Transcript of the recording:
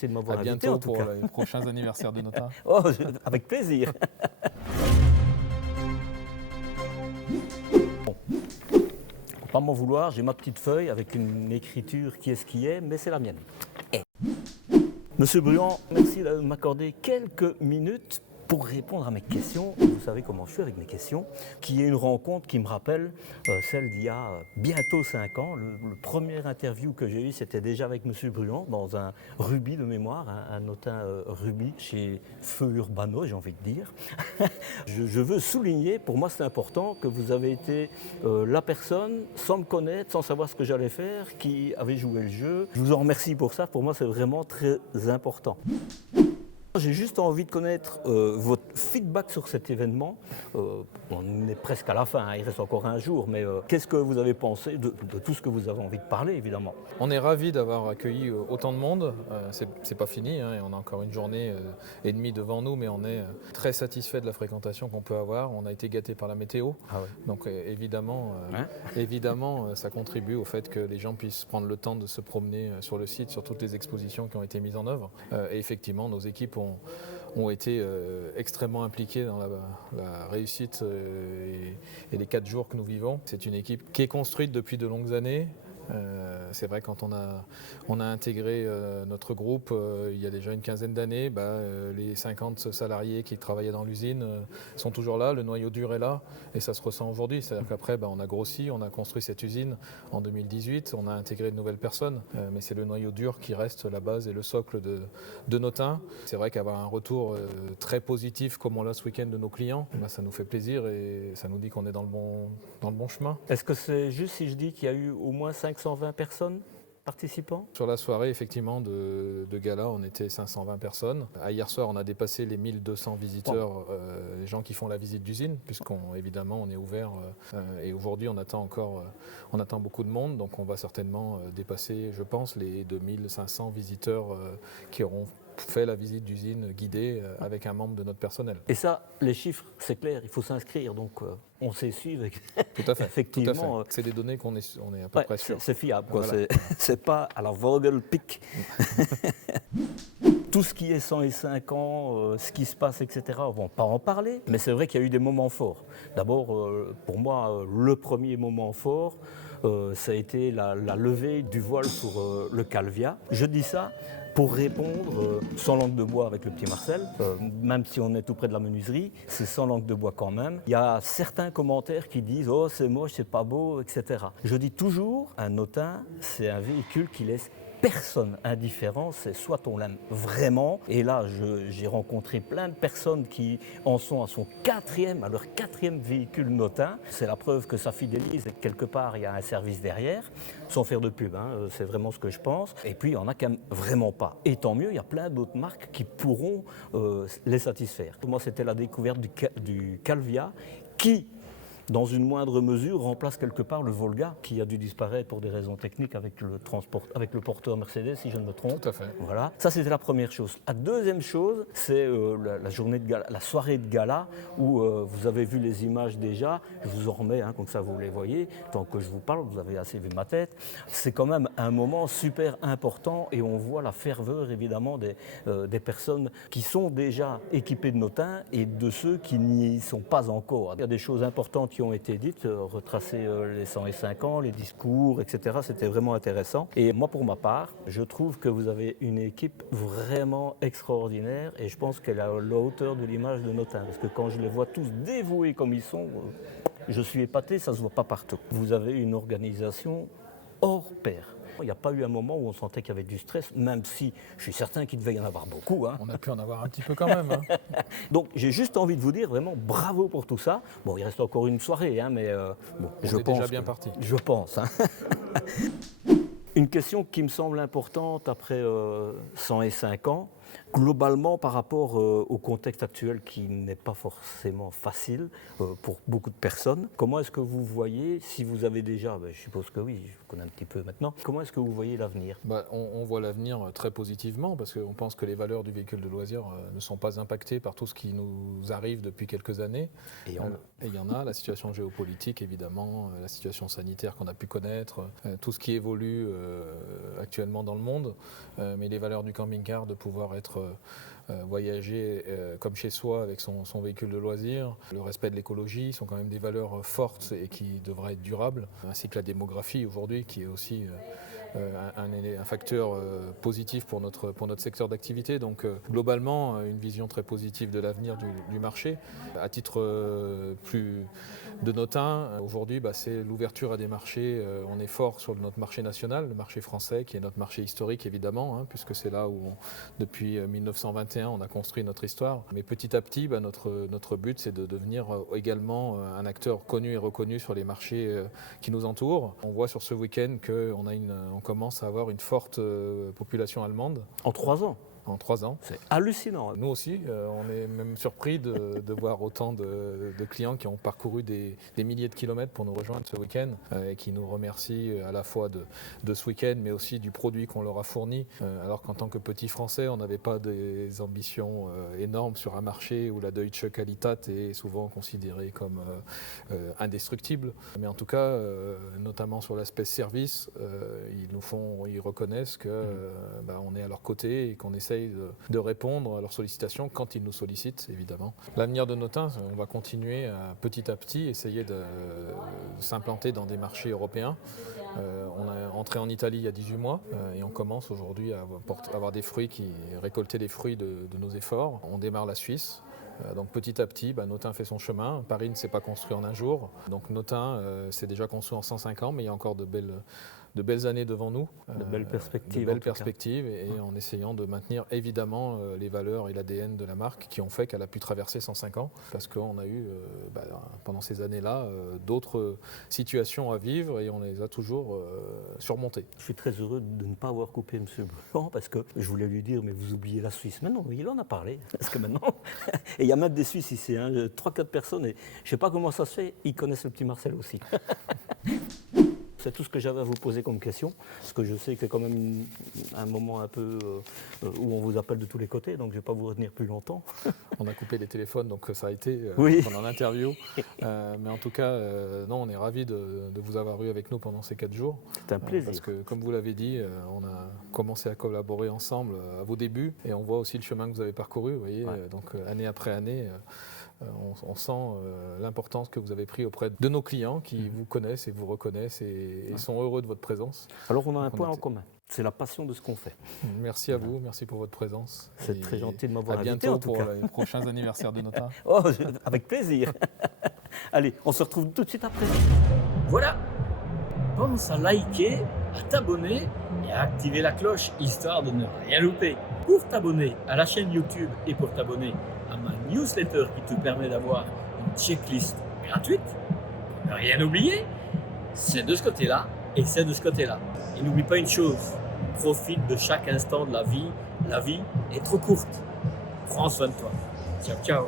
C'est de m'avoir À invité bientôt en tout pour cas. les prochains anniversaires de Nota. Oh, avec plaisir. Bon. Faut pas m'en vouloir, j'ai ma petite feuille avec une écriture qui est ce qui est, mais c'est la mienne. Et. Monsieur Bruand, merci de m'accorder quelques minutes pour répondre à mes questions. Vous savez comment je suis avec mes questions, qui est une rencontre qui me rappelle celle d'il y a bientôt 5 ans. Le premier interview que j'ai eu, c'était déjà avec Monsieur Bruand dans un rubis de mémoire, un Notin rubis chez Feu Urbano, j'ai envie de dire. je veux souligner, pour moi c'est important, que vous avez été la personne, sans me connaître, sans savoir ce que j'allais faire, qui avait joué le jeu. Je vous en remercie pour ça, pour moi c'est vraiment très important. J'ai juste envie de connaître votre feedback sur cet événement. On est presque à la fin, hein, il reste encore un jour, mais qu'est-ce que vous avez pensé de tout ce que vous avez envie de parler, évidemment? On est ravis d'avoir accueilli autant de monde. C'est pas fini, hein, et on a encore une journée et demie devant nous, mais on est très satisfait de la fréquentation qu'on peut avoir. On a été gâtés par la météo, donc évidemment, ça contribue au fait que les gens puissent prendre le temps de se promener sur le site, sur toutes les expositions qui ont été mises en œuvre. Et effectivement, nos équipes ont été extrêmement impliqués dans la réussite et les 4 jours que nous vivons. C'est une équipe qui est construite depuis de longues années. C'est vrai, quand on a intégré notre groupe il y a déjà une quinzaine d'années, les 50 salariés qui travaillaient dans l'usine sont toujours là, le noyau dur est là et ça se ressent aujourd'hui. C'est-à-dire qu'après on a grossi, on a construit cette usine en 2018, on a intégré de nouvelles personnes, mais c'est le noyau dur qui reste la base et le socle de Notin. C'est vrai qu'avoir un retour très positif comme on l'a ce week-end de nos clients, ça nous fait plaisir et ça nous dit qu'on est dans le bon chemin. Est-ce que c'est juste si je dis qu'il y a eu au moins 520 personnes participants? Sur la soirée effectivement de gala, on était 520 personnes. Hier soir, on a dépassé les 1200 visiteurs, les gens qui font la visite d'usine, puisqu'évidemment on est ouvert et aujourd'hui on attend beaucoup de monde, donc on va certainement dépasser, je pense, les 2500 visiteurs qui auront fait la visite d'usine guidée avec un membre de notre personnel. Et ça, les chiffres, c'est clair, il faut s'inscrire, donc on sait suivre. Tout à fait. Effectivement. Tout à fait. C'est des données on est à peu près sûr. C'est fiable, quoi. Voilà. C'est pas à la Vogelpick. Tout ce qui est 105 ans, ce qui se passe, etc., on ne va pas en parler, mais c'est vrai qu'il y a eu des moments forts. D'abord, pour moi, le premier moment fort, ça a été la levée du voile sur le Calvia. Je dis ça pour répondre sans langue de bois avec le petit Marcel, même si on est tout près de la menuiserie, c'est sans langue de bois quand même. Il y a certains commentaires qui disent « Oh, c'est moche, c'est pas beau, etc. » Je dis toujours, un Notin, c'est un véhicule qui laisse personne indifférent, c'est soit on l'aime vraiment, et là j'ai rencontré plein de personnes qui en sont à leur quatrième véhicule Notin. C'est la preuve que ça fidélise et que quelque part il y a un service derrière, sans faire de pub, hein, c'est vraiment ce que je pense. Et puis il y en a qui n'aiment vraiment pas. Et tant mieux, il y a plein d'autres marques qui pourront les satisfaire. Pour moi, c'était la découverte du Calvia qui, dans une moindre mesure, remplace quelque part le Volga, qui a dû disparaître pour des raisons techniques avec le porteur Mercedes, si je ne me trompe. Tout à fait. Voilà. Ça, c'était la première chose. La deuxième chose, c'est la soirée de gala, où vous avez vu les images déjà. Je vous en remets, hein, comme ça vous les voyez. Tant que je vous parle, vous avez assez vu ma tête. C'est quand même un moment super important et on voit la ferveur, évidemment, des personnes qui sont déjà équipées de Notin et de ceux qui n'y sont pas encore. Il y a des choses importantes qui ont été dites, retracer les 105 ans, les discours, etc. C'était vraiment intéressant. Et moi, pour ma part, je trouve que vous avez une équipe vraiment extraordinaire et je pense qu'elle est à la hauteur de l'image de Notin. Parce que quand je les vois tous dévoués comme ils sont, je suis épaté, ça ne se voit pas partout. Vous avez une organisation hors pair. Il n'y a pas eu un moment où on sentait qu'il y avait du stress, même si je suis certain qu'il devait y en avoir beaucoup. Hein. On a pu en avoir un petit peu quand même. Hein. Donc j'ai juste envie de vous dire vraiment bravo pour tout ça. Bon, il reste encore une soirée, hein, mais je pense déjà bien parti. Je pense. Hein. Une question qui me semble importante après 105 ans, Globalement, par rapport au contexte actuel qui n'est pas forcément facile pour beaucoup de personnes, comment est-ce que vous voyez, si vous avez déjà, je suppose que oui, je vous connais un petit peu maintenant, comment est-ce que vous voyez l'avenir ? On voit l'avenir très positivement parce qu'on pense que les valeurs du véhicule de loisir ne sont pas impactées par tout ce qui nous arrive depuis quelques années. Et il y en a, la situation géopolitique évidemment, la situation sanitaire qu'on a pu connaître, tout ce qui évolue actuellement dans le monde, mais les valeurs du camping-car de pouvoir être voyager comme chez soi avec son véhicule de loisir, le respect de l'écologie sont quand même des valeurs fortes et qui devraient être durables, ainsi que la démographie aujourd'hui qui est aussi un facteur positif pour notre secteur d'activité. Donc globalement, une vision très positive de l'avenir du marché. À titre plus de notin, aujourd'hui, c'est l'ouverture à des marchés. On est fort sur notre marché national, le marché français, qui est notre marché historique évidemment, puisque c'est là où, depuis 1921, on a construit notre histoire. Mais petit à petit, notre but, c'est de devenir également un acteur connu et reconnu sur les marchés qui nous entourent. On voit sur ce week-end qu'on commence à avoir une forte population allemande. En 3 ans ? En 3 ans. C'est hallucinant. Nous aussi, on est même surpris de voir autant de clients qui ont parcouru des milliers de kilomètres pour nous rejoindre ce week-end et qui nous remercient à la fois de ce week-end, mais aussi du produit qu'on leur a fourni. Alors qu'en tant que petits Français, on n'avait pas des ambitions énormes sur un marché où la Deutsche Qualität est souvent considérée comme indestructible. Mais en tout cas, notamment sur l'aspect service, ils reconnaissent qu'on est à leur côté et qu'on essaye de répondre à leurs sollicitations quand ils nous sollicitent, évidemment. L'avenir de Notin, on va continuer à petit essayer de s'implanter dans des marchés européens. On est entré en Italie il y a 18 mois et on commence aujourd'hui à avoir récolter les fruits de nos efforts. On démarre la Suisse. Donc petit à petit, Notin fait son chemin. Paris ne s'est pas construit en un jour. Donc Notin s'est déjà construit en 105 ans, mais il y a encore de belles années devant nous. De belles perspectives. De belles perspectives et en essayant de maintenir évidemment les valeurs et l'ADN de la marque qui ont fait qu'elle a pu traverser 105 ans. Parce qu'on a eu pendant ces années-là d'autres situations à vivre et on les a toujours surmontées. Je suis très heureux de ne pas avoir coupé M. Blanc parce que je voulais lui dire mais vous oubliez la Suisse. Mais non, il en a parlé. Parce que maintenant, et il y a même des Suisses ici, 3-4 personnes et je ne sais pas comment ça se fait, ils connaissent le petit Marcel aussi. C'est tout ce que j'avais à vous poser comme question, parce que je sais que c'est quand même un moment un peu où on vous appelle de tous les côtés, donc je ne vais pas vous retenir plus longtemps. On a coupé les téléphones, donc ça a été oui. Pendant l'interview. Mais en tout cas, on est ravis de vous avoir eu avec nous pendant ces 4 jours. C'est un plaisir. Parce que, comme vous l'avez dit, on a commencé à collaborer ensemble à vos débuts, et on voit aussi le chemin que vous avez parcouru, vous voyez, donc année après année. On sent l'importance que vous avez pris auprès de nos clients qui vous connaissent et vous reconnaissent et sont heureux de votre présence. Alors on a un point en commun, c'est la passion de ce qu'on fait. Merci à vous, merci pour votre présence. C'est très gentil de m'avoir invité. À bientôt pour les prochains anniversaires de Notin. Oh, avec plaisir. Allez, on se retrouve tout de suite après. Voilà, pense à liker, à t'abonner et à activer la cloche histoire de ne rien louper. Pour t'abonner à la chaîne YouTube et pour t'abonner à ma newsletter qui te permet d'avoir une checklist gratuite, ne rien oublier, c'est de ce côté-là et c'est de ce côté-là. Et n'oublie pas une chose, profite de chaque instant de la vie est trop courte. Prends soin de toi. Ciao, ciao.